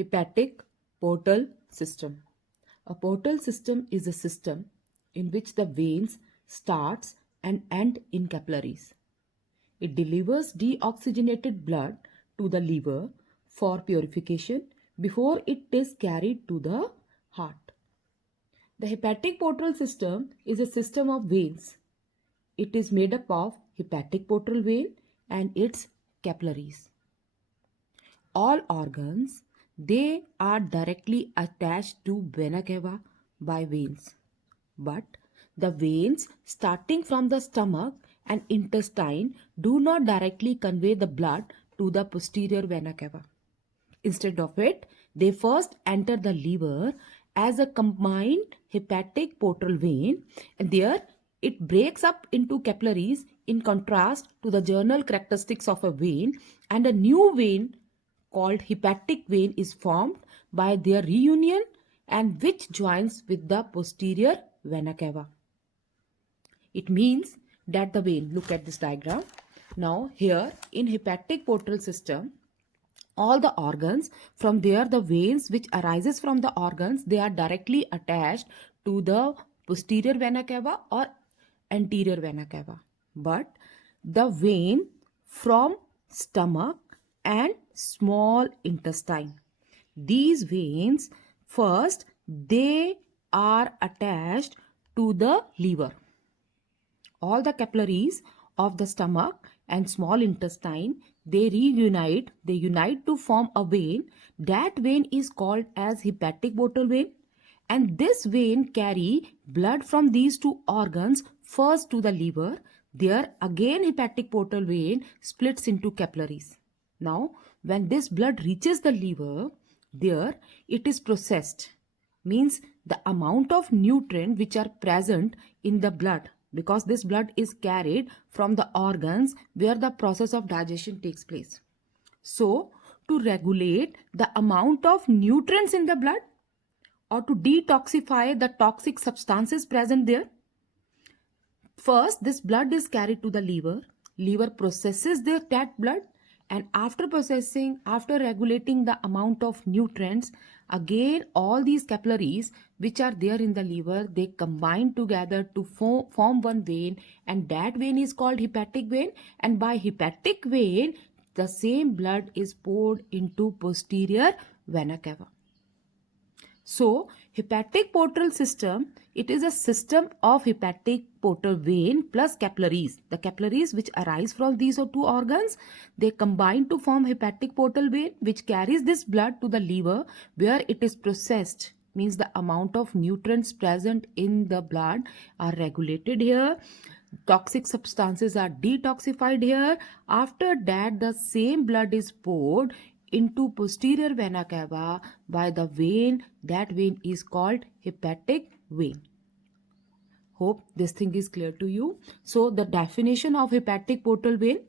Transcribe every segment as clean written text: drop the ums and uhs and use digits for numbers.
Hepatic portal system. A portal system is a system in which the veins starts and end in capillaries. It delivers deoxygenated blood to the liver for purification before it is carried to the heart. The hepatic portal system is a system of veins. It is made up of hepatic portal vein and its capillaries. All organs, they are directly attached to vena cava by veins. But the veins starting from the stomach and intestine do not directly convey the blood to the posterior vena cava. Instead of it, they first enter the liver as a combined hepatic portal vein, and there it breaks up into capillaries in contrast to the general characteristics of a vein, and a new vein called hepatic vein is formed by their reunion and which joins with the posterior vena cava. It means that the vein, look at this diagram. Now here in hepatic portal system, all the organs, from there the veins which arises from the organs, they are directly attached to the posterior vena cava or anterior vena cava. But the vein from stomach and small intestine, these veins first they are attached to the liver. All the capillaries of the stomach and small intestine, they unite to form a vein. That vein is called as hepatic portal vein, and this vein carry blood from these two organs first to the liver. There again hepatic portal vein splits into capillaries. Now when this blood reaches the liver, there it is processed, means the amount of nutrient which are present in the blood, because this blood is carried from the organs where the process of digestion takes place. So to regulate the amount of nutrients in the blood or to detoxify the toxic substances present there, first this blood is carried to the liver. Liver processes that blood, and after processing, after regulating the amount of nutrients, again all these capillaries which are there in the liver, they combine together to form one vein, and that vein is called hepatic vein. And by hepatic vein, the same blood is poured into posterior vena cava. So hepatic portal system, it is a system of hepatic portal vein plus capillaries. The capillaries which arise from these two organs, they combine to form hepatic portal vein which carries this blood to the liver where it is processed, means the amount of nutrients present in the blood are regulated here. Toxic substances are detoxified here. After that, the same blood is poured into posterior vena cava by the vein. That vein is called hepatic vein. Hope this thing is clear to you. So the definition of hepatic portal vein,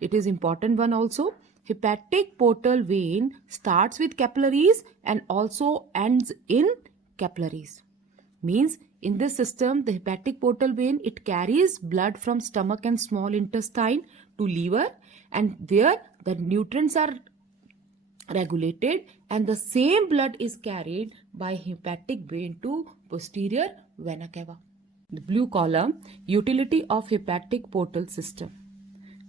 it is important one also. Hepatic portal vein starts with capillaries and also ends in capillaries. Means in this system, the hepatic portal vein, it carries blood from stomach and small intestine to liver, and where the nutrients are regulated, and the same blood is carried by hepatic vein to posterior vena cava. The blue column, utility of hepatic portal system.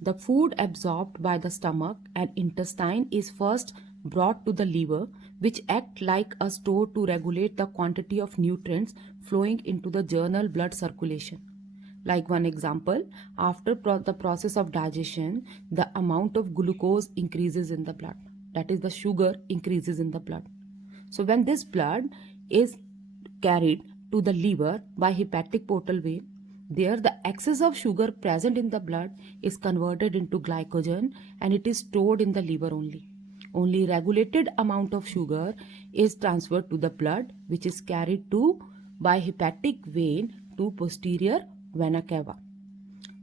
The food absorbed by the stomach and intestine is first brought to the liver, which act like a store to regulate the quantity of nutrients flowing into the general blood circulation. Like one example, after the process of digestion, the amount of glucose increases in the blood. That is, the sugar increases in the blood. So when this blood is carried to the liver by hepatic portal vein, there the excess of sugar present in the blood is converted into glycogen and it is stored in the liver only. Only regulated amount of sugar is transferred to the blood, which is carried by hepatic vein to posterior vena cava.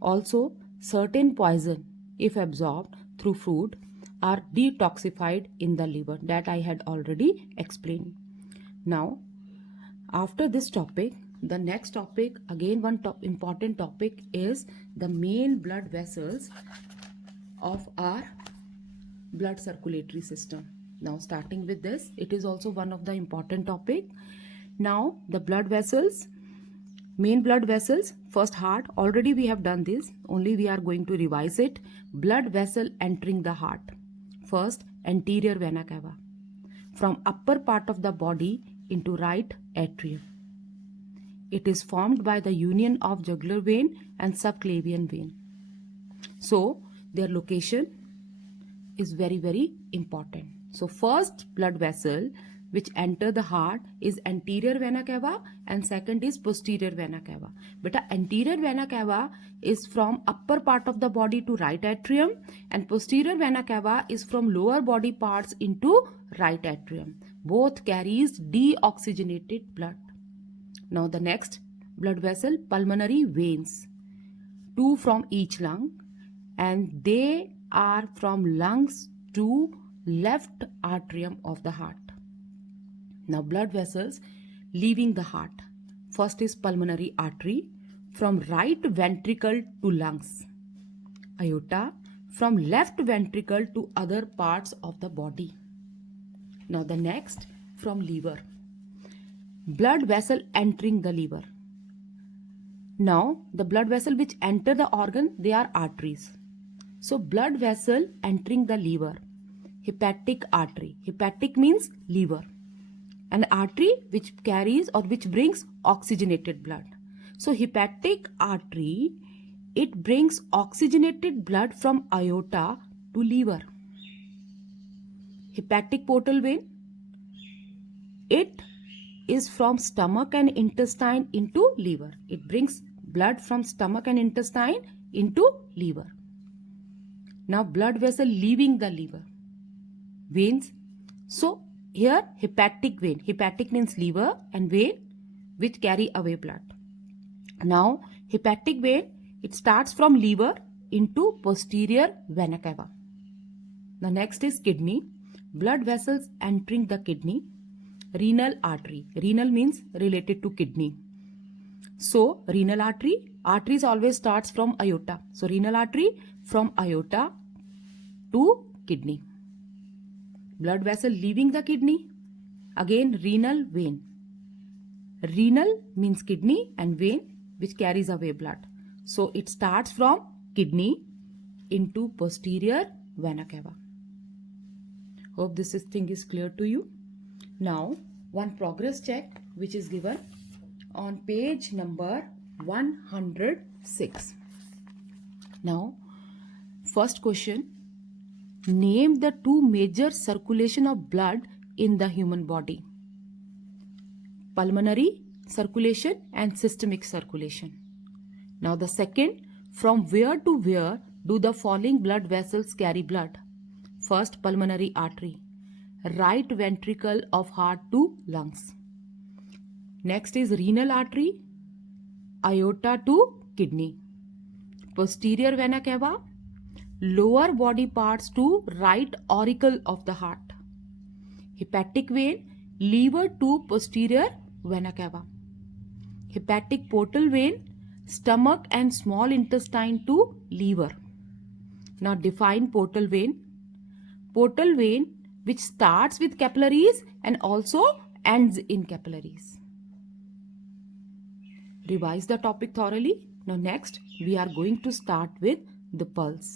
Also, certain poison, if absorbed through food, are detoxified in the liver. That I had already explained. Now, after this topic, the next topic, again one important topic, is the main blood vessels of our blood circulatory system. Now starting with this, it is also one of the important topic. Now the blood vessels, main blood vessels, first heart, already we have done this, only we are going to revise it. Blood vessel entering the heart. First, anterior vena cava, from upper part of the body into right atrium. It is formed by the union of jugular vein and subclavian vein. So their location is very important. So first blood vessel which enter the heart is anterior vena cava and second is posterior vena cava. Beta anterior vena cava is from upper part of the body to right atrium and posterior vena cava is from lower body parts into right atrium. Both carries deoxygenated blood. Now the next blood vessel, pulmonary veins, 2 from each lung, and they are from lungs to left atrium of the heart. Now blood vessels leaving the heart. First is pulmonary artery, from right ventricle to lungs. Aorta, from left ventricle to other parts of the body. Now the next, from liver. Blood vessel entering the liver. Now the blood vessel which enter the organ, they are arteries. So blood vessel entering the liver. Hepatic artery. Hepatic means liver. An artery which carries or which brings oxygenated blood. So hepatic artery, it brings oxygenated blood from aorta to liver. Hepatic portal vein, it is from stomach and intestine into liver. It brings blood from stomach and intestine into liver. Now blood vessel leaving the liver. Veins. So here hepatic vein. Hepatic means liver and vein which carry away blood. Now hepatic vein, it starts from liver into posterior vena cava. The next is kidney. Blood vessels entering the kidney. Renal artery. Renal means related to kidney. So renal artery, arteries always starts from aorta. So renal artery from aorta to kidney. Blood vessel leaving the kidney. Again renal vein. Renal means kidney and vein which carries away blood. So it starts from kidney into posterior vena cava. Hope this thing is clear to you. Now one progress check which is given on page number 106. Now first question, name the two major circulation of blood in the human body. Pulmonary circulation and systemic circulation. Now the second, from where to where do the following blood vessels carry blood? First, pulmonary artery, right ventricle of heart to lungs. Next is renal artery, aorta to kidney. Posterior vena cava, lower body parts to right auricle of the heart. Hepatic vein, liver to posterior vena cava. Hepatic portal vein, stomach and small intestine to liver. Now define portal vein. Portal vein which starts with capillaries and also ends in capillaries. Revise the topic thoroughly. Now next we are going to start with the pulse.